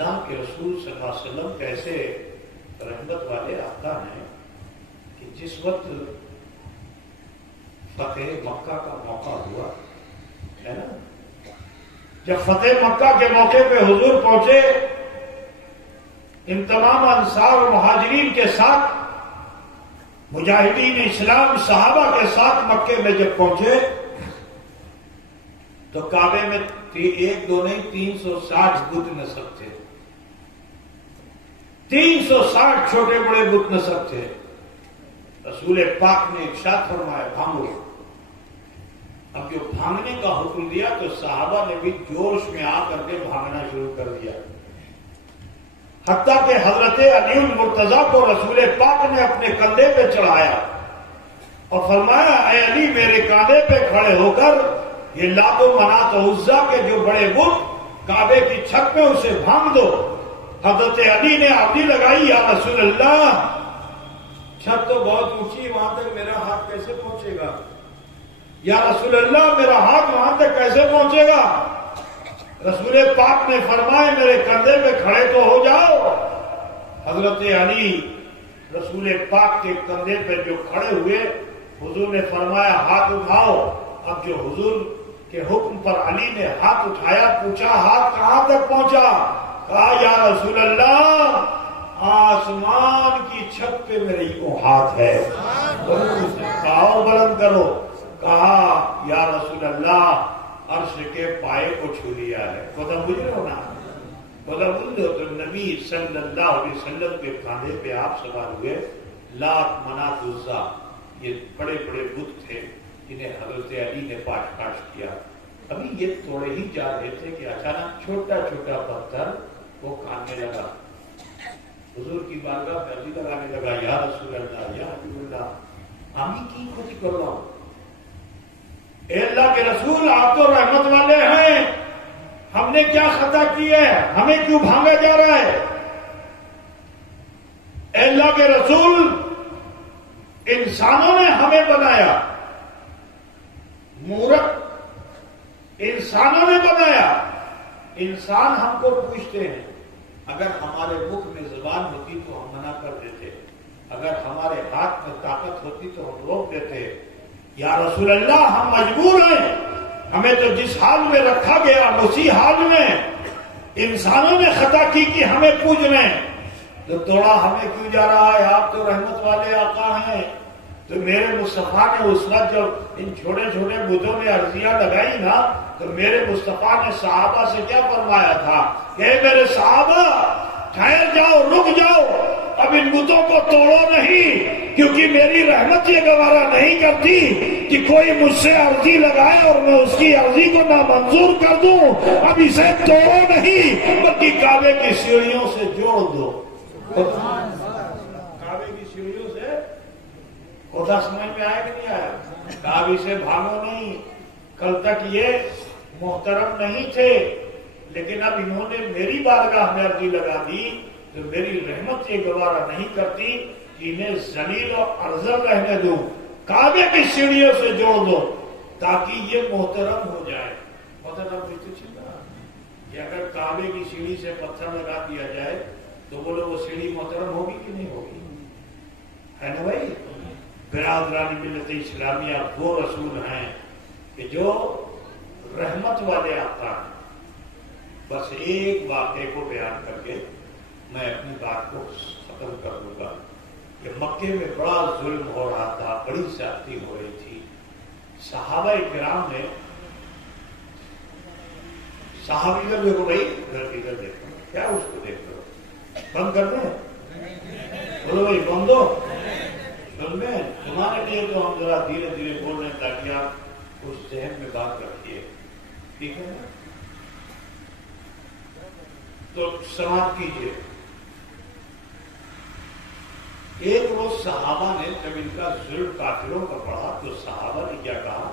اللہ کے رسول صلی اللہ علیہ وسلم کیسے رحمت والے آقا ہیں کہ جس وقت فتح مکہ کا موقع ہوا ہے نا، جب فتح مکہ کے موقع پہ حضور پہنچے ان تمام انصار و مہاجرین کے ساتھ، مجاہدین اسلام صحابہ کے ساتھ مکے میں جب پہنچے تو کعبے میں ایک دو نہیں 360 بت نصب تھے، 360 چھوٹے بڑے بت نصب تھے۔ رسول پاک نے ارشاد فرمایا بھانگو۔ اب جو بھانگنے کا حکم دیا تو صحابہ نے بھی جوش میں آ کر کے بھانگنا شروع کر دیا، حتیٰ کہ حضرت علی المرتضیٰ کو رسول پاک نے اپنے کندھے پہ چڑھایا اور فرمایا اے علی میرے کاندھے پہ کھڑے ہو کر یہ لات و منات و عزا کے جو بڑے بت کعبے کی چھت میں اسے بھانگ دو۔ حضرت علی نے آبی لگائی، یا رسول اللہ چھت تو بہت اونچی، وہاں تک میرا ہاتھ کیسے پہنچے گا؟ یا رسول اللہ میرا ہاتھ وہاں تک کیسے پہنچے گا؟ رسول پاک نے فرمایا میرے کندھے پہ کھڑے تو ہو جاؤ۔ حضرت علی رسول پاک کے کندھے پہ جو کھڑے ہوئے، حضور نے فرمایا ہاتھ اٹھاؤ۔ اب جو حضور کے حکم پر علی نے ہاتھ اٹھایا، پوچھا ہاتھ کہاں تک پہنچا؟ کہا یا رسول اللہ آسمان کی چھت پہ میرے کو ہاتھ ہے۔ کہا بلند کرو۔ کہا یا رسول اللہ عرش کے پائے کو چھو لیا ہے۔ خدا بجھ رہے ہو نا، خدا بجھ رہے ہو تو نبی صلی اللہ علیہ وسلم کے کاندھے پہ آپ سوار ہوئے۔ لات منات عزا یہ بڑے بڑے بت تھے جنہیں حضرت علی نے پاش پاش کیا۔ ابھی یہ توڑے ہی جا رہے تھے کہ اچانک چھوٹا چھوٹا پتھر وہ کھانے لگا، حضور کی بارگاہ میں عرضی لگانے لگا، یا رسول اللہ یا حبیب اللہ ہمیں کی کچھ کر رہا ہوں؟ اے اللہ کے رسول آپ تو رحمت والے ہیں، ہم نے کیا خطا کی ہے؟ ہمیں کیوں بھانگا جا رہا ہے؟ اے اللہ کے رسول انسانوں نے ہمیں بنایا، مورخ انسانوں نے بنایا، انسان ہم کو پوچھتے ہیں، اگر ہمارے مکھ میں زبان ہوتی تو ہم منع کر دیتے، اگر ہمارے ہاتھ میں طاقت ہوتی تو ہم روک دیتے۔ یا رسول اللہ ہم مجبور ہیں، ہمیں تو جس حال میں رکھا گیا اسی حال میں انسانوں نے خطا کی کہ ہمیں پوج رہے ہیں، تو توڑا ہمیں کیوں جا رہا ہے؟ آپ تو رحمت والے آقا ہیں۔ تو میرے مصطفیٰ نے اس وقت جب ان چھوٹے چھوٹے بتوں نے عرضیاں لگائی نا، تو میرے مصطفیٰ نے صحابہ سے کیا فرمایا تھا کہ میرے صحابہ ٹھہر جاؤ، رک جاؤ، اب ان بتوں کو توڑو نہیں، کیونکہ میری رحمت یہ گوارا نہیں کرتی کہ کوئی مجھ سے عرضی لگائے اور میں اس کی عرضی کو نامنظور کر دوں۔ اب اسے توڑو نہیں بلکہ کعبے کی سیڑھیوں سے جوڑ دو۔ کعبے کی سیڑھیوں سے خدا سمجھ میں آیا کہ نہیں آیا؟ کعبے سے بھاگو نہیں۔ کل تک یہ محترم نہیں تھے، لیکن اب انہوں نے میری بارگاہ میں عرضی لگا دی تو میری رحمت یہ گوارا نہیں کرتی کہ انہیں ذلیل و ارذل رہنے دو، کعبے کی سیڑھیوں سے جوڑ دو تاکہ یہ محترم ہو جائے۔ محترم کہ اگر کعبے کی سیڑھی سے پتھر لگا دیا جائے تو بولو وہ سیڑھی محترم ہوگی کہ نہیں ہوگی؟ ہے نا بھائی؟ برادران ملت اسلامیہ وہ رسول ہیں کہ جو رحمت والے آقا ہیں۔ بس ایک واقعے کو بیان کر کے میں اپنی بات کو ختم کر دوں گا کہ مکے میں بڑا ظلم ہو رہا تھا، بڑی زیادتی ہو رہی تھی۔ صحابہ کرام نے صحابی کا دیکھو بھائی، ادھر دیکھو، کیا اس کو دیکھ رہے ہو؟ بند کر دیں؟ بولو بھائی بند دو، سن میں تمہارے لیے تو ہم ذرا دھیرے دھیرے بول رہے ہیں تاکہ آپ اس ذہن میں بات رکھیے، ٹھیک ہے نا؟ تو سماعت کیجیے۔ ایک روز صحابہ نے جب ان کا ظلم کافروں کا پڑا تو صحابہ نے کیا کہا،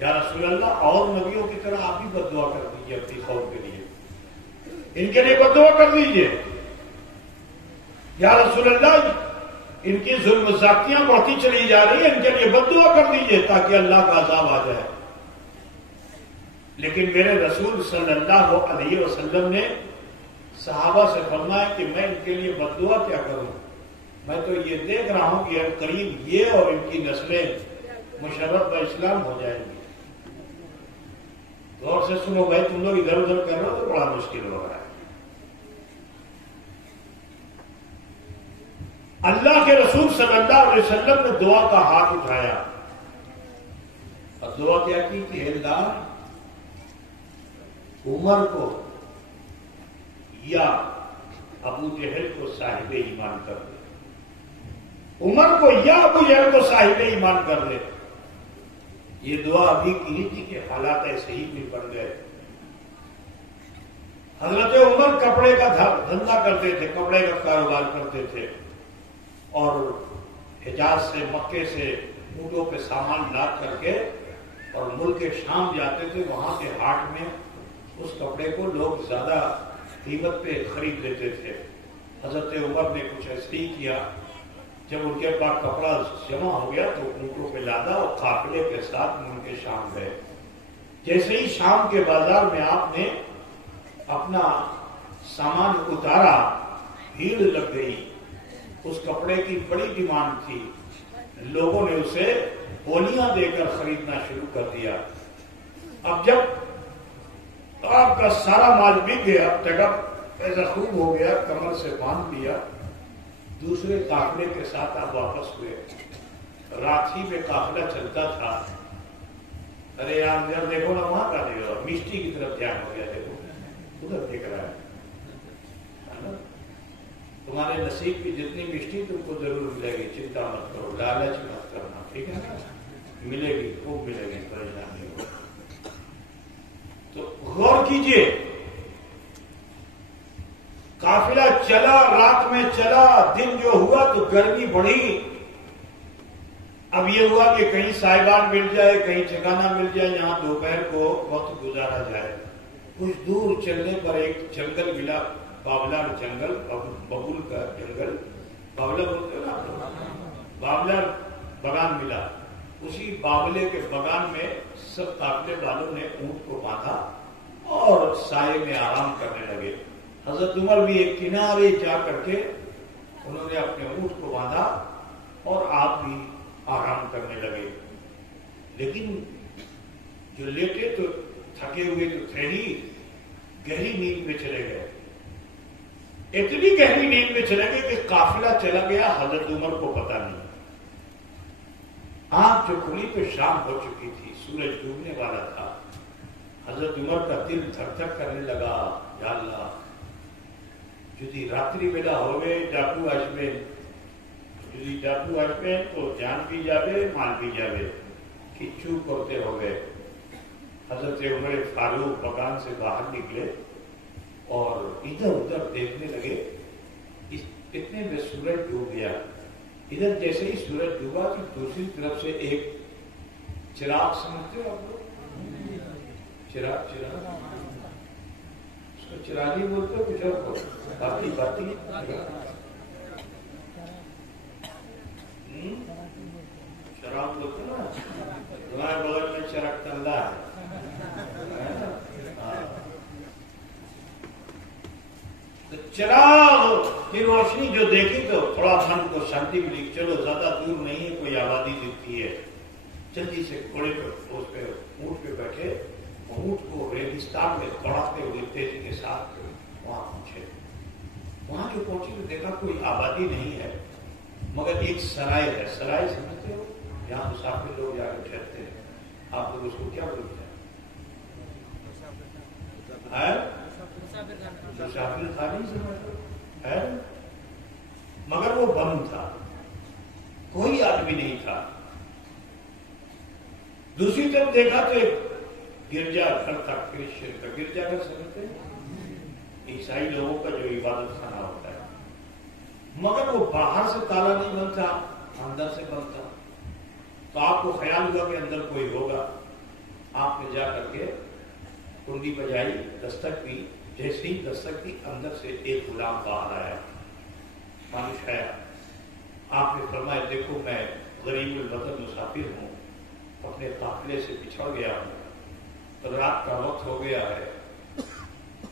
یا رسول اللہ اور نبیوں کی طرح آپ بھی بد دعا کر دیجیے اپنی قوم کے لیے، ان کے لیے بد دعا کر دیجیے۔ یا رسول اللہ ان کی ظلم زیادتیاں بڑھتی چلی جا رہی ہیں، ان کے لیے بد دعا کر دیجیے تاکہ اللہ کا عذاب آ جائے۔ لیکن میرے رسول صلی اللہ علیہ وسلم نے صحابہ سے فرمایا کہ میں ان کے لیے بد دعا کیا کروں، میں تو یہ دیکھ رہا ہوں کہ قریب یہ اور ان کی نسلیں مشرف و اسلام ہو جائیں گی. غور سے سنو بھائی، تم لوگ ادھر ادھر کر رہے ہو تو بڑا مشکل ہو رہا ہے. اللہ کے رسول صلی اللہ علیہ وسلم نے دعا کا ہاتھ اٹھایا اور دعا کیا کی کہ اے اللہ عمر کو یا ابو جہل کو صاحب ایمان کر دے، عمر کو یا ابو جہل کو صاحب ایمان کر دے. یہ دعا ابھی کی تھی کہ حالات ایسے ہی بھی بن گئے. حضرت عمر کپڑے کا دھندا کرتے تھے، کپڑے کا کاروبار کرتے تھے اور حجاز سے مکے سے اونٹوں پہ سامان لاد کر کے اور ملک شام جاتے تھے. وہاں کے ہاٹ میں اس کپڑے کو لوگ زیادہ قیمت پہ خرید لیتے تھے. حضرت عمر نے کچھ ایسے ہی کیا. جب ان کے پاس کپڑا جمع ہو گیا تو اونٹوں پہ لادا اور قافلے کے ساتھ ملک شام گئے. جیسے ہی شام کے بازار میں آپ نے اپنا سامان اتارا، بھیڑ لگ گئی. اس کپڑے کی بڑی ڈیمانڈ تھی، لوگوں نے اسے بولیاں دے کر خریدنا شروع کر دیا. اب جب آپ کا سارا مال بک گیا، جگہ ایسا خوب ہو گیا، کمر سے باندھ لیا، دوسرے قافلے کے ساتھ آپ واپس ہوئے. رات ہی میں قافلہ چلتا تھا. ارے یار ادھر دیکھو نا، وہاں کا دیکھو، مشتی کی طرف دھیان ہو گیا، دیکھو ادھر دیکھ رہا ہے. تمہارے نصیب کی جتنی مشتی تم کو ضرور ملے گی، چنتا مت کرو، لالچ مت کرنا، ٹھیک ہے نا؟ ملے گی، خوب ملے گی، پریشان نہیں ہو. تو غور کیجئے، قافلہ چلا، رات میں چلا، دن جو ہوا تو گرمی بڑھی. اب یہ ہوا کہ کہیں سائبان مل جائے، کہیں ٹھکانہ مل جائے جہاں دوپہر کو وقت گزارا جائے. کچھ دور چلنے پر ایک جنگل ملا، بابلار جنگل، ببول کا جنگل، بابلا بولتے نا، بابلار بغان ملا. اسی بابلے کے بغان میں سب قافلے والوں نے اونٹ کو باندھا اور سائے میں آرام کرنے لگے. حضرت عمر بھی ایک کنارے جا کر کے انہوں نے اپنے اونٹ کو باندھا اور آپ بھی آرام کرنے لگے. لیکن جو لیٹے تو تھکے ہوئے تو تھے ہی، گہری نیند میں چلے گئے. اتنی گہری نیند میں چلے گئے کہ قافلہ چلا گیا، حضرت عمر کو پتا نہیں. آنکھ جو کھلی تو شام ہو چکی تھی، سورج ڈوبنے والا تھا. حضرت عمر کا دل دھک دھک کرنے لگا، یا اللہ جدی راتری بیلا ہوئے ڈاکو آسبے، جدی ڈاکو آسبے تو جان بھی جاوے مال بھی جاوے، کچو کرتے ہوئے. حضرت عمر فاروق بغان سے باہر نکلے اور ادھر ادھر دیکھنے لگے. اتنے میں سورج ڈوب گیا. ادھر جیسے ہی سورج ڈوبا تو دوسری طرف سے ایک چراغ، سمجھتے ہو آپ لوگ؟ چراغ اس کو چراغ ہی بولتے ہو، کچھ اور کو باتی شراب بولتے نا. تمہارے بغل میں چراغ تندہ ہے. چراغ کی روشنی جو دیکھی تو تھوڑا من کو شانتی ملی. چلو زیادہ دور نہیں ہے، کوئی آبادی دکھتی ہے. جلدی سے گھوڑے پہ اس پہ اونٹ پہ بیٹھے، اونٹ کو ریگستان میں دوڑاتے ہوئے تیزی کے ساتھ وہاں پہنچے. وہاں جو پہنچے تو دیکھا کوئی آبادی نہیں ہے، مگر ایک سرائے ہے. سرائے سمجھتے ہو؟ یہاں مسافر لوگ جا کے ٹھہرتے ہیں. آپ لوگ اس کو کیا بولتے ہیں؟ مسافر خانے سمجھتے ہے، مگر وہ بند تھا، کوئی آدمی نہیں تھا. دوسری طرف دیکھا تو ایک گرجا گھر تھا، کرسچن کا گرجا گھر سمجھتے ہیں، عیسائی لوگوں کا جو عبادت خانہ ہوتا ہے. مگر وہ باہر سے تالا نہیں بند تھا، اندر سے بند تھا. تو آپ کو خیال ہوا کہ اندر کوئی ہوگا. آپ نے جا کر کے کنڈی بجائی، دستک دی. جیسے ہی دستک دی، اندر سے ایک غلام باہر آیا، مانوش آیا. آپ نے فرمایا دیکھو میں غریب الوطن مسافر ہوں، اپنے قافلے سے بچھڑ گیا ہوں، رات کا وقت ہو گیا ہے،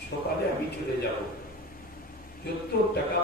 সকালে আমি চলে যাব, যত টাকা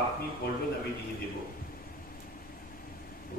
আপনি বলবেন আমি দিয়ে দেব।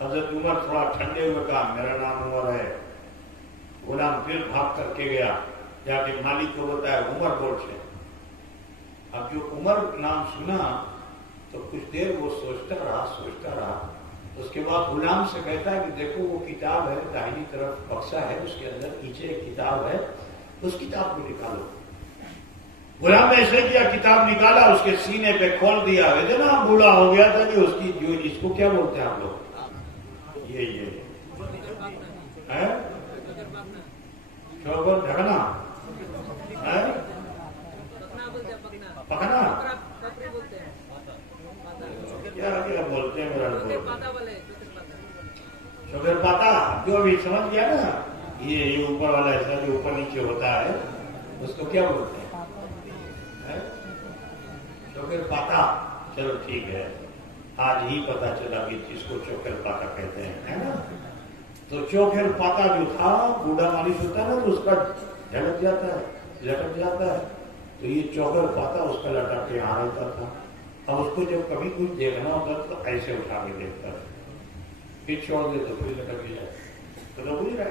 حضرت عمر تھوڑا ٹھنڈے ہوئے کہا میرا نام عمر ہے. غلام پھر بھاگ کر کے گیا، جا کے مالک کو بتایا عمر بول سے. اب جو عمر نام سنا تو کچھ دیر وہ سوچتا رہا. اس کے بعد غلام سے کہتا ہے کہ دیکھو وہ کتاب ہے، داہنی طرف بکسا ہے، اس کے اندر پیچھے ایک کتاب ہے، اس کتاب کو نکالو. غلام نے ایسے کیا، کتاب نکالا، اس کے سینے پہ کھول دیا. نا بوڑھا ہو گیا تھا کہ اس کی جو اس کو کیا بولتے ہیں آپ لوگ؟ یہ چوبر ڈھکنا، پکنا، کیا بولتے ہیں میرا شوگر پاتا، جو بھی سمجھ گیا نا. یہ اوپر والا ایسا جو اوپر نیچے ہوتا ہے اس کو کیا بولتے ہیں؟ شوگر پاتا. چلو ٹھیک ہے، آج ہی پتا چلا کہ جس کو چوکر پاتا کہتے ہیں، ہے نا. تو چوکر پاتا جو تھا بوڑھا مالش ہوتا ہے نا تو اس کا جھڑک جاتا ہے. تو یہ چوکر پاتا اس کا لٹا کے آ رہتا تھا. اب اس کو جب کبھی کچھ دیکھنا ہوتا تو ایسے اٹھا کے دیکھتا تھا، پھر چھوڑ دے تو پھر لٹک جائے. تو بوجھ رہا ہے.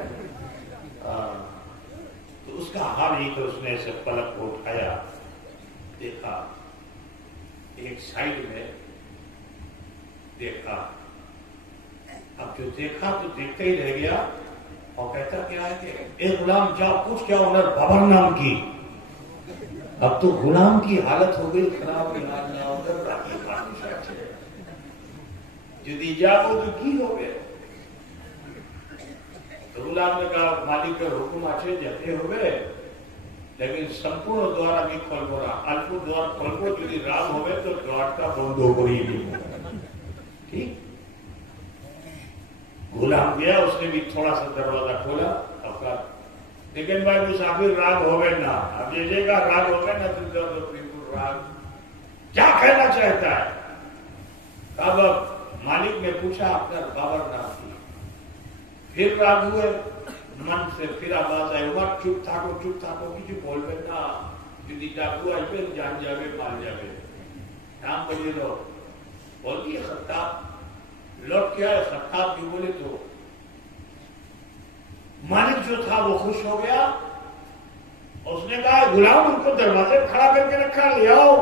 تو اس کا حال ہی تو اس نے ایسے پلک کو اٹھایا، دیکھا ایک سائڈ میں، دیکھا. اب جو دیکھا تو دیکھتا ہی رہ گیا اور کہتا کیا ہے کہ ایک غلام جاؤ پوچھ کیا انر بابر نام کی. اب تو غلام کی حالت ہو گئی خراب، جدی جاگو تو کی ہو گئے. تو غلام نے کہا مالک کا حکم اچھے جاتے ہوئے لیکن سمپورن دوارا بھی کھول گورا الپ دوار کھول گو جدی رام ہوئے تو دوار کا بند ہو گئی نہیں. ٹھیک. غلام گیا، اس نے بھی تھوڑا سا دروازہ کھولا. اب کہا لیکن بھائی مسافر راگ ہو گئے نا، اب یہ جگہ راگ ہو گئے نا تو بالکل راگ کیا کہنا چاہتا ہے. اب مالک نے پوچھا اپنا بابر نام کی. پھر راگ ہوئے من سے، پھر آواز آئے عمر چپ تھا کچھ بول بیٹا جدی ڈاکو آئی پہ جان جاوے مال جاوے نام بجے لو بول دیے. خطاب لوٹ کیا ہے، خطاب بھی بولے تو مالک جو تھا وہ خوش ہو گیا. اس نے کہا غلام ان کو دروازے کھڑا کر کے رکھا، لے آؤ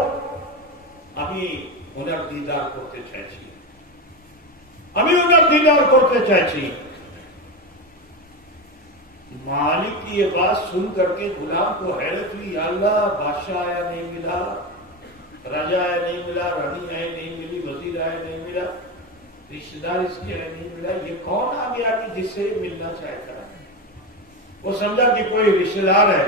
ابھی انہیں دیدار کرتے چاہیے. مالک کی یہ بات سن کر کے غلام کو حیرت ہوئی، یا اللہ بادشاہ آیا نہیں ملا، راجا آیا نہیں ملا، رانی آئے نہیں ملی، وزیر آئے نہیں ملا، رشتے دار اس کے آئے نہیں ملا، یہ کون آ گیا کہ جس سے ملنا چاہتا ہے. وہ سمجھا کہ کوئی رشتے دار ہے،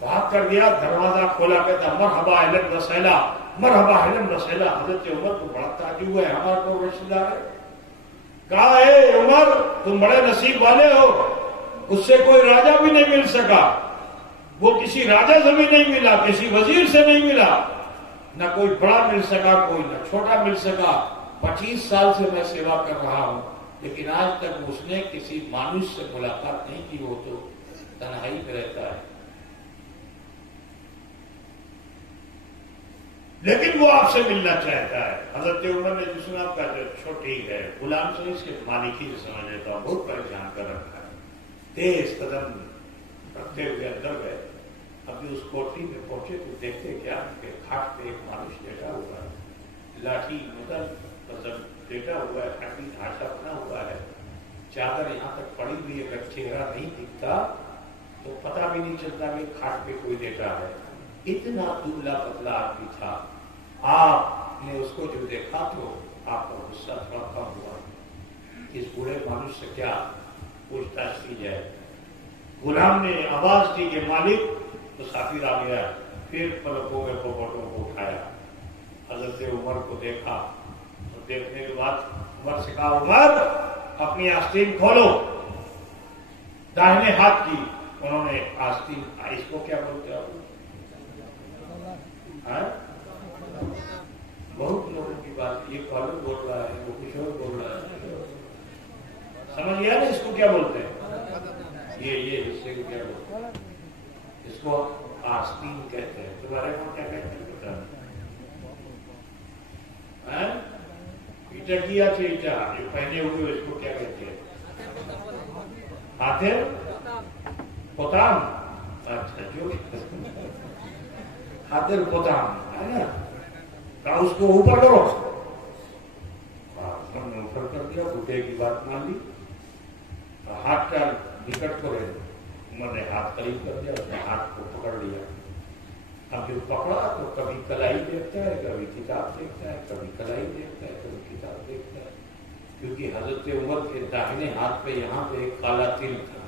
بھاگ کر گیا، دروازہ کھولا، کہتا مرحبا اہلا وسہلا، مرحبا اہلا وسہلا. حضرت عمر کو بڑا تعجب ہوا ہے، ہمارا کوئی رشتے دار ہے. کہا اے عمر تم بڑے نصیب والے ہو، اس سے کوئی راجا بھی نہیں مل سکا، وہ کسی راجا سے بھی نہیں ملا، کسی وزیر سے نہیں ملا، نہ کوئی بڑا مل سکا، کوئی نہ چھوٹا مل سکا. 25 سال سے میں سیوا کر رہا ہوں لیکن آج تک اس نے کسی مانوس سے ملاقات نہیں کی، وہ تو تنہائی میں رہتا ہے. لیکن وہ آپ سے ملنا چاہتا ہے. حضرت عمر نے جس میں آپ کا جو چھوٹی ہے غلام سے اس کے مالکی سے سمجھ لیتا ہوں، بہت پریشان کر رکھا ہے. تیز قدم رکھتے ہوئے اندر گئے. ابھی اس کوٹری میں پہنچے تو دیکھتے کیا کہ کھاٹ پہ ایک مانوس لیٹا ہوا ہے، لاٹھی مطلب لیٹا ہوا ہے، ہڈی ڈھانچہ بنا ہوا ہے، چادر یہاں تک پڑی ہوئی ہے. اگر چہرہ نہیں دکھتا تو پتہ بھی نہیں چلتا کہ کھاٹ پہ کوئی لیٹا ہے. اتنا دبلا پتلا آدمی تھا. آپ نے اس کو جو دیکھا تو آپ کا غصہ تھوڑا کم ہوا. اس بوڑھے مانوس سے کیا پوچھ تاچھ کی جائے. غلام نے آواز دی کہ مالک، تو سافر آ گیا. پھر پلکوں میں پوپٹوں کو اٹھایا. حضرت عمر کو دیکھا اور دیکھنے کے بعد عمر سے کہا عمر اپنی آستین کھولو. داہنے ہاتھ کی انہوں نے آستین، اس کو کیا بولتے ہیں بہت لوگوں کی بات، یہ کالر بول رہا ہے، وہ کچھ اور بول رہا ہے. سمجھ گیا نا اس کو کیا بولتے ہیں؟ یہ حصے کو کیا بولتے ہیں؟ اس کو آستین کہتے ہیں. تمہارے کو کیا کہتے ہیں؟ ایٹا چیٹا جو پہنے ہوئے اس کو کیا کہتے ہیں؟ ہاتھر پوتام. اچھا جو ہاتھر پوتام ہے نا، کہا اس کو اوپر کرو. اوپر کر دیا، گھٹے کی بات مان لی، ہاتھ کا نکٹ کو رہے. عمر نے ہاتھ قریب کر دیا، اس نے ہاتھ کو پکڑ لیا. اب جو پکڑا تو کبھی کلائی دیکھتا ہے، کبھی کتاب دیکھتا ہے، کبھی کلائی دیکھتا ہے، کبھی کتاب دیکھتا ہے. کیونکہ حضرت عمر کے داہنے ہاتھ پہ یہاں پہ ایک کالا تل تھا،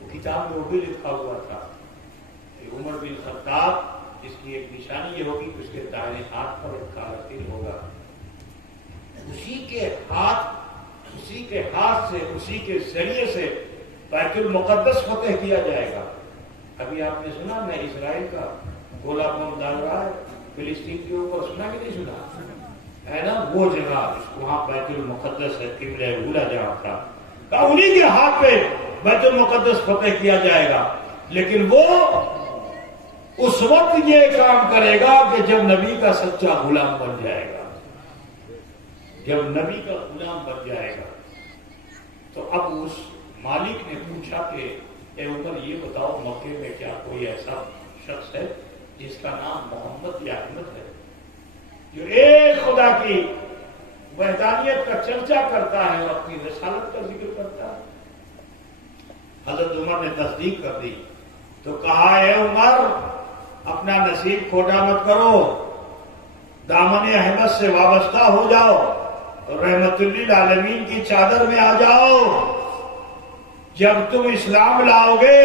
وہ کتاب میں وہ بھی لکھا ہوا تھا کہ عمر بن خطاب، اس کی ایک نشانی یہ ہوگی کہ اس کے داہنے ہاتھ پر ایک کالا تل ہوگا. اسی کے ہاتھ سے، اسی کے ذریعے سے بیت المقدس فتح کیا جائے گا. ابھی آپ نے سنا میں اسرائیل کا گولہ بم ڈال رہا ہے فلسطین کے اوپر، سنا کہ نہیں سنا ہے نا؟ وہ جگہ وہاں بیت المقدس ہے، قبلہ اولا جہاں تھا، انہیں کے ہاتھ پہ بیت المقدس فتح کیا جائے گا. لیکن وہ اس وقت یہ کام کرے گا کہ جب نبی کا سچا غلام بن جائے گا. جب نبی کا غلام بن جائے گا تو اب اس مالک نے پوچھا کہ اے عمر یہ بتاؤ مکے میں کیا کوئی ایسا شخص ہے جس کا نام محمد یا احمد ہے، جو ایک خدا کی وحدانیت کا چرچا کرتا ہے اور اپنی رسالت کا ذکر کرتا ہے؟ حضرت عمر نے تصدیق کر دی تو کہا اے عمر اپنا نصیب کھوٹا مت کرو، دامن احمد سے وابستہ ہو جاؤ، رحمت للعالمین کی چادر میں آ جاؤ. جب تم اسلام لاؤ گے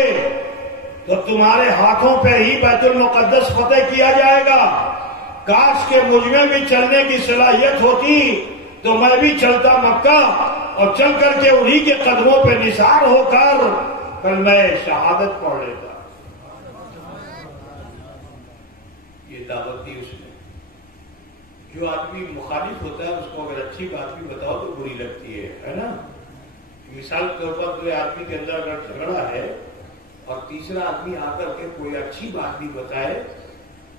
تو تمہارے ہاتھوں پہ ہی بیت المقدس فتح کیا جائے گا. کاش کے مجھ میں بھی چلنے کی صلاحیت ہوتی تو میں بھی چلتا مکہ اور چل کر کے انہی کے قدموں پہ نثار ہو کر کل میں شہادت پڑھ لیتا. یہ دعوت دی اس نے. جو آدمی مخالف ہوتا ہے اس کو اگر اچھی بات بھی بتاؤ تو بری لگتی ہے نا؟ مثال کے طور پر کوئی آدمی کے اندر اگر جھگڑا ہے اور تیسرا آدمی آ کر کے کوئی اچھی بات بھی بتائے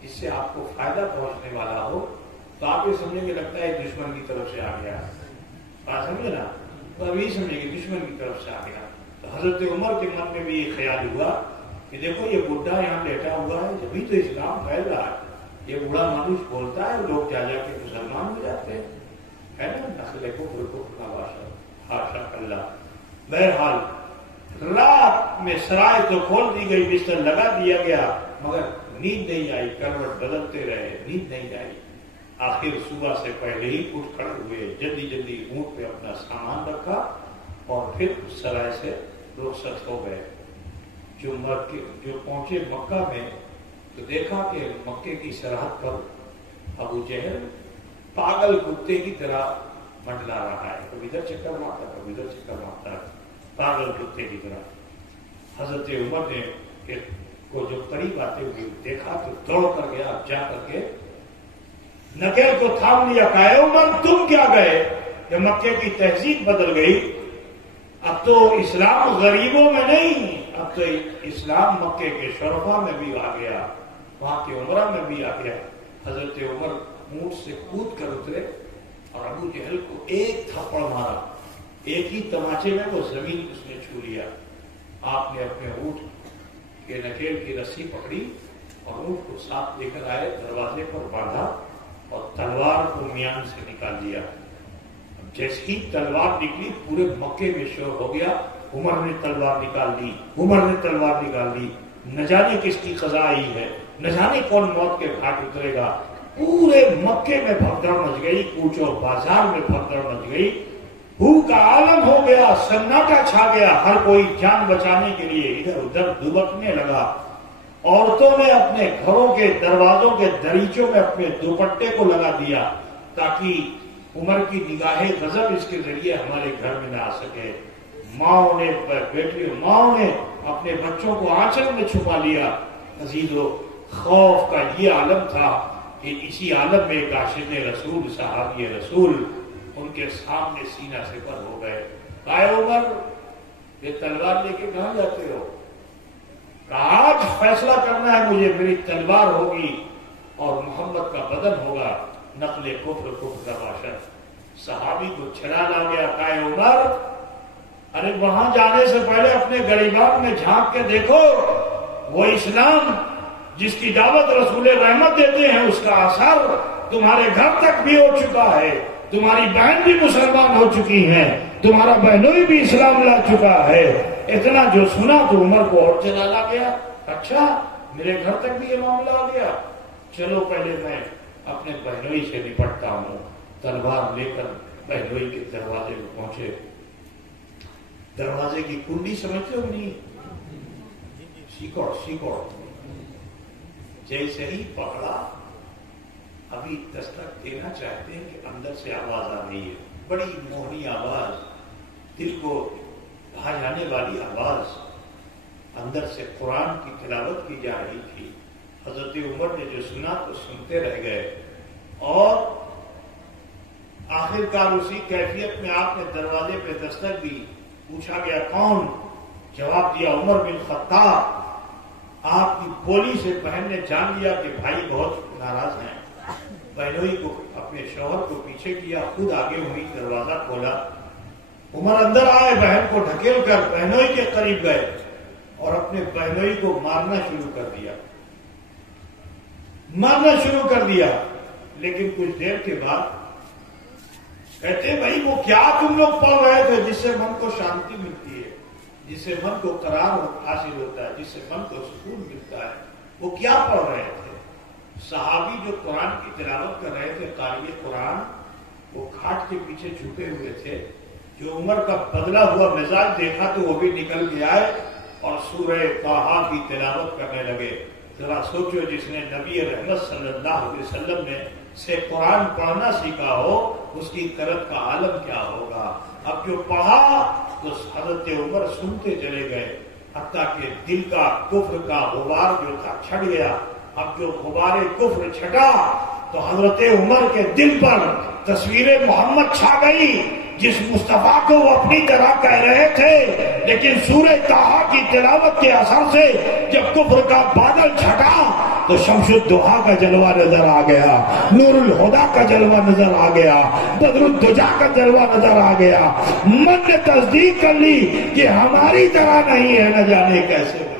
جس سے آپ کو فائدہ پہنچنے والا ہو تو آپ یہ سمجھیں گے لگتا ہے دشمن کی طرف سے آ گیا. بات سمجھے نا؟ تو اب یہی سمجھیں گے دشمن کی طرف سے آ گیا. تو حضرت عمر کے من میں بھی یہ خیال ہوا کہ دیکھو یہ بڈھا یہاں لیٹا ہوا ہے، جبھی تو اسلام پھیل رہا ہے. یہ بوڑھا مانوس بولتا ہے، لوگ جا جا کے مسلمان ہو جاتے ہیں، ہے نا؟ نسل کو ہاشا اللہ. بہرحال رات میں سرائے تو کھول دی گئی، بستر لگا دیا گیا، مگر نیند نہیں آئی. کروٹ بدلتے رہے، نیند نہیں آئی. آخر صبح سے پہلے ہی اٹھ کھڑے ہوئے، جلدی جلدی اونٹ پہ اپنا سامان رکھا اور پھر اس سرائے سے رخصت ہو گئے. جو پہنچے مکہ میں تو دیکھا کہ مکے کی سرحد پر ابو جہل پاگل کتے کی طرح منڈلا رہا ہے، کبھی ادھر چکر مارتا کبھی ادھر چکر مارتا ہے، پاگل کتے کی طرح. حضرت عمر نے کو جو قریب آتے ہوئے دیکھا تو دوڑ کر گیا، جا کر کے نکیل کو تھام لیا. کہا اے عمر تم کیا گئے کہ مکے کی تہذیب بدل گئی؟ اب تو اسلام غریبوں میں نہیں، اب تو اسلام مکے کے شرفا میں بھی آ گیا، وہاں کے عمرہ میں بھی آ گیا. حضرت عمر اونٹ سے کود کر اترے اور ابو جہل کو ایک تھپڑ مارا. ایک ہی تماچے میں وہ زمین اس نے چھو لیا. آپ نے اپنے اونٹ کے نکیل کی رسی پکڑی اور اونٹ کو ساتھ لے کر آئے، دروازے پر باندھا اور تلوار کو میان سے نکال دیا. جیسے ہی تلوار نکلی پورے مکے میں شور ہو گیا، عمر نے تلوار نکال لی، عمر نے تلوار نکال لی. نہ جانے کس کی قضا آئی ہے، نہ جانے کون موت کے گھاٹ اترے گا. پورے مکے میں بھگدڑ مچ گئی، کوچوں بازار میں بھگدڑ مچ گئی، بھوک کا عالم ہو گیا، سناٹا چھا گیا. ہر کوئی جان بچانے کے لیے ادھر ادھر دبکنے لگا. عورتوں نے اپنے گھروں کے دروازوں کے دریچوں میں اپنے دوپٹے کو لگا دیا تاکہ عمر کی نگاہ غضب اس کے ذریعے ہمارے گھر میں نہ آ سکے. ماؤں نے اپنے بچوں کو آنچل میں چھپا لیا. عزیزو خوف کا یہ عالم تھا کہ اسی عالم میں ایک عاشق رسول صحابی رسول ان کے سامنے سینہ سے پر ہو گئے. کہا عمر یہ تلوار لے کے کہاں جاتے ہو؟ کہا آج فیصلہ کرنا ہے مجھے، میری تلوار ہوگی اور محمد کا بدن ہوگا. نقل کفر کا باشد. صحابی کو چھلا لا گیا، کہا عمر ارے وہاں جانے سے پہلے اپنے گریبان میں جھانک کے دیکھو، وہ اسلام جس کی دعوت رسول رحمت دیتے ہیں اس کا اثر تمہارے گھر تک بھی ہو چکا ہے، تمہاری بہن بھی مسلمان ہو چکی ہیں، تمہارا بہنوئی بھی اسلام لا چکا ہے۔ اتنا جو سنا تو عمر کو اور چلا گیا، اچھا میرے گھر تک بھی یہ معاملہ آ گیا، چلو پہلے میں اپنے بہنوئی سے نپٹتا ہوں۔ تلوار لے کر بہنوئی کے دروازے میں پہنچے۔ دروازے کی کنڈی سمجھتے ہو نہیں، سیکڑ جیسے ہی پکڑا، ابھی دستک دینا چاہتے ہیں کہ اندر سے آواز آ رہی ہے، بڑی موہنی آواز، دل کو بھا جانے والی آواز، اندر سے قرآن کی تلاوت کی جا رہی تھی۔ حضرت عمر نے جو سنا تو سنتے رہ گئے، اور آخرکار اسی کیفیت میں آپ نے دروازے پہ دستک دی۔ پوچھا گیا کون؟ جواب دیا عمر بن خطاب۔ آپ کی بولی سے بہن نے جان لیا کہ بھائی بہت ناراض ہیں۔ بہنوئی کو اپنے شوہر کو پیچھے کیا، خود آگے ہوئی، دروازہ کھولا۔ عمر اندر آئے، بہن کو ڈھکیل کر بہنوئی کے قریب گئے اور اپنے بہنوئی کو مارنا شروع کر دیا۔ لیکن کچھ دیر کے بعد کہتے ہیں بھائی وہ کیا تم لوگ پڑھ رہے تھے جس سے من کو شانتی ملتی ہے، جس سے من کو قرار حاصل ہوتا ہے، جس سے من کو سکون ملتا ہے، وہ کیا پڑھ رہے تھے؟ صحابی جو قرآن کی تلاوت کر رہے تھے، قاری قرآن، وہ کھاٹ کے پیچھے چھپے ہوئے تھے۔ جو عمر کا بدلا ہوا مزاج دیکھا تو وہ بھی نکل گیا ہے اور سورہ طٰہٰ کی تلاوت کرنے لگے۔ ذرا سوچو، جس نے نبی رحمت صلی اللہ علیہ وسلم نے سے قرآن پڑھنا سیکھا ہو، اس کی قرت کا عالم کیا ہوگا۔ اب جو پڑھا تو حضرت عمر سنتے چلے گئے، حتیٰ کہ دل کا کفر کا غبار جو تھا چھٹ گیا۔ اب جو غبار کفر چھٹا تو حضرت عمر کے دل پر تصویر محمد چھا گئی، جس مصطفیٰ کو وہ اپنی طرح کہہ رہے تھے، لیکن سورہ طٰہٰ کی تلاوت کے اثر سے جب کفر کا بادل چھٹا تو شمس الضحیٰ کا جلوہ نظر آ گیا، نور الہدیٰ کا جلوہ نظر آ گیا، بدر الدجیٰ کا جلوہ نظر آ گیا۔ من نے تصدیق کر لی کہ ہماری طرح نہیں ہے، نہ جانے کیسے بچا۔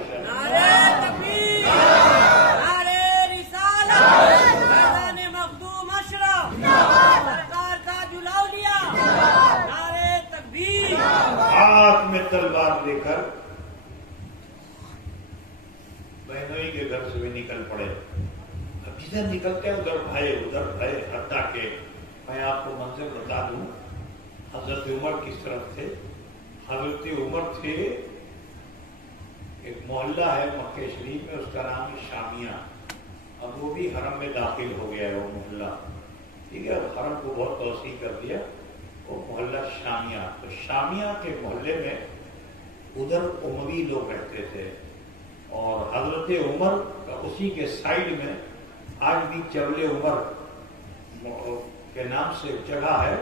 ہاتھ میں تلوار لے کر بہنوئی کے گھر سے بھی نکل پڑے۔ اب جدھر نکلتے ادھر بھائی، حتیٰ کہ میں آپ کو منظر بتا دوں، حضرت عمر کس طرف تھے۔ حضرت عمر تھے، ایک محلہ ہے مکہ شریف میں، اس کا نام ہے شامیہ۔ اب وہ بھی حرم میں داخل ہو گیا ہے وہ محلہ، ٹھیک ہے، اب حرم کو بہت توسیع کر دیا، وہ محلہ شامیہ۔ تو شامیہ کے محلے میں ادھر اموی لوگ رہتے تھے، اور حضرت عمر اسی کے سائڈ میں آج بھی جبل عمر کے نام سے جگہ ہے،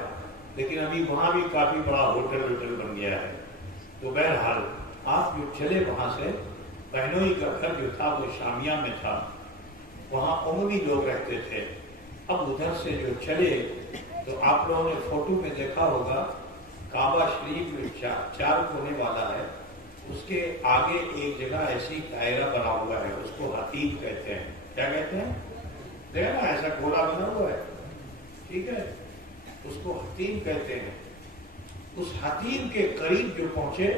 لیکن ابھی وہاں بھی کافی بڑا ہوٹل بن گیا ہے۔ تو بہرحال آپ جو چلے وہاں سے، بہنوئی کا گھر جو تھا وہ شامیہ میں تھا، وہاں اموی لوگ رہتے تھے۔ اب ادھر سے جو چلے تو آپ لوگوں نے فوٹو میں دیکھا ہوگا، کعبہ شریف 4 کونے والا ہے، اس کے آگے ایک جگہ ایسی دائرہ بنا ہوا ہے، اس کو حتیم کہتے ہیں۔ کیا کہتے ہیں؟ دیکھا نا، ایسا گھوڑا بنا ہوا ہے، ٹھیک ہے، اس کو حتیم کہتے ہیں۔ اس حتیم کے قریب جو پہنچے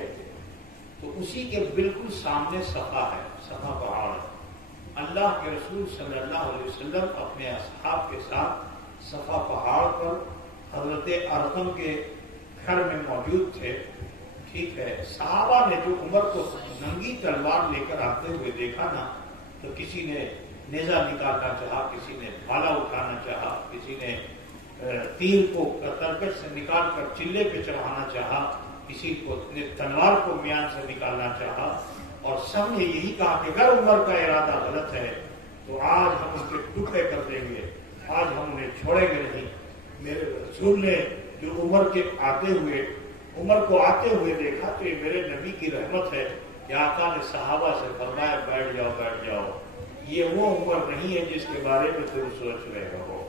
تو اسی کے بالکل سامنے صفا ہے، صفا پہاڑ ہے۔ اللہ کے رسول صلی اللہ علیہ وسلم اپنے اصحاب کے ساتھ صفا پہاڑ پر حضرت ارقم کے گھر میں موجود تھے، ٹھیک ہے۔ صحابہ نے جو عمر کو ننگی تلوار لے کر آتے ہوئے دیکھا نا، تو کسی نے نیزہ نکالنا چاہا، کسی نے بھالا اٹھانا چاہا، کسی نے تیر کو ترکش سے نکال کر چلے پہ چڑھانا چاہا، کسی کو نے تلوار کو میان سے نکالنا چاہا، اور سب نے یہی کہا کہ اگر عمر کا ارادہ غلط ہے تو آج ہم اس کے ٹکڑے کر دیں گے، آج ہم انہیں چھوڑیں گے نہیں۔ میرے رسول نے جو عمر کو آتے ہوئے دیکھا تو یہ میرے نبی کی رحمت ہے کہ آقا نے صحابہ سے فرمایا بیٹھ جاؤ، یہ وہ عمر نہیں ہے جس کے بارے میں تم سوچ رہے ہو،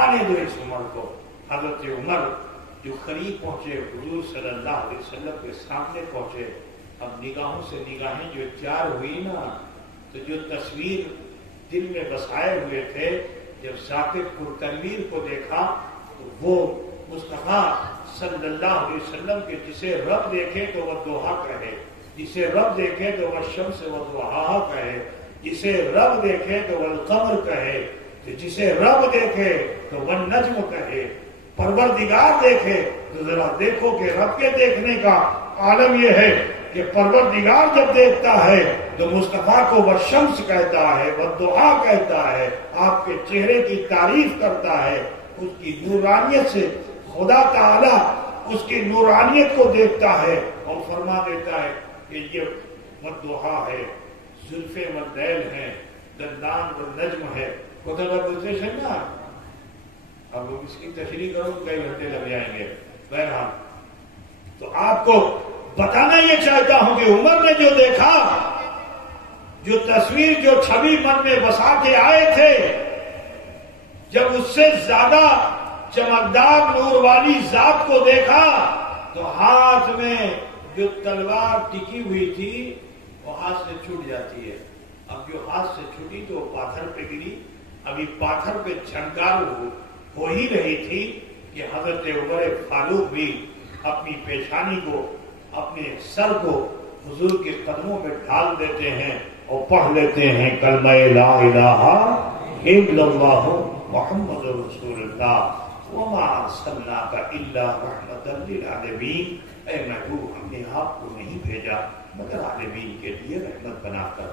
آنے دو اس عمر کو۔ حضرت عمر جو قریب پہنچے حضور صلی اللہ علیہ وسلم کے سامنے پہنچے. اب نگاہوں سے نگاہیں جو چار ہوئی نا، تو جو تصویر دل میں بسائے ہوئے تھے، جب ذاکر پرتنویر کو دیکھا تو وہ مصطفیٰ صلی اللہ علیہ وسلم کے جسے رب دیکھے تو وہ دوحا کہے، جسے رب دیکھے تو وہ شمس و ضحاہا کہے، جسے رب دیکھے تو وہ القمر کہے، جسے رب دیکھے تو وہ نجم کہے. پروردگار دیکھے تو ذرا دیکھو کہ رب کے دیکھنے کا عالم یہ ہے کہ پروردگار جب دیکھتا ہے تو مصطفیٰ کو وہ شمس کہتا ہے، وہ دعا کہتا ہے، آپ کے چہرے کی تعریف کرتا ہے. اس کی نورانیت سے خدا تعالی اس کی نورانیت کو دیکھتا ہے اور فرما دیتا ہے کہ یہ والضحا ہے، زلفیں واللیل ہیں، دندان والنجم ہے. خدا کا پوزیشن نا. اب اس کی تشریح کرو کئی گھنٹے لگ جائیں گے. بہرحال تو آپ کو بتانا یہ چاہتا ہوں کہ عمر نے جو دیکھا، جو تصویر، جو چھوی من میں بسا کے آئے تھے، جب اس سے زیادہ چمکدار نور والی ذات کو دیکھا تو ہاتھ میں جو تلوار ٹکی ہوئی تھی وہ ہاتھ سے چھوٹ جاتی ہے. اب جو ہاتھ سے چھوٹی تو پاتھر پہ گری. ابھی پاتھر پہ چھنکار ہو ہی رہی تھی کہ حضرت عمر فاروق بھی اپنی پیشانی کو، اپنے سر کو حضور کے قدموں میں ڈال دیتے ہیں اور پڑھ لیتے ہیں کلمہ لا الہ الا اللہ محمد رسول اللہ وما ارسلناک الا رحمۃ للعالمین. اے محبوب، ہم نے آپ کو نہیں بھیجا مگر عالمین کے لیے رحمت بنا کر.